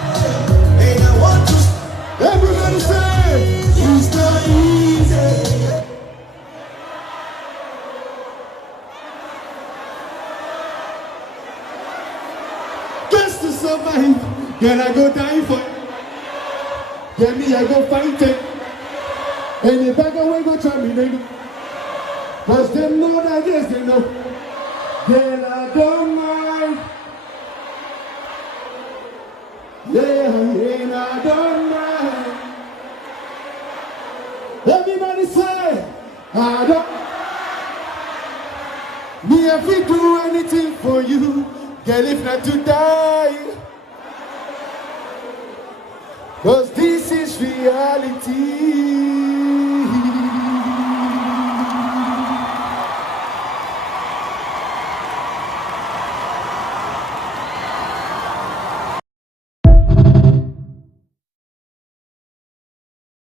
And I want to. Everybody say, it's not easy. Just to survive, can I go die for it? Get me, I go fight it. And the beggar will go try me, nigga. Cause they know that yes, they know. Then I don't mind. Yeah, and I don't mind. Everybody say, I don't. Me if we do anything for you, girl, if not to die. Cause this is reality.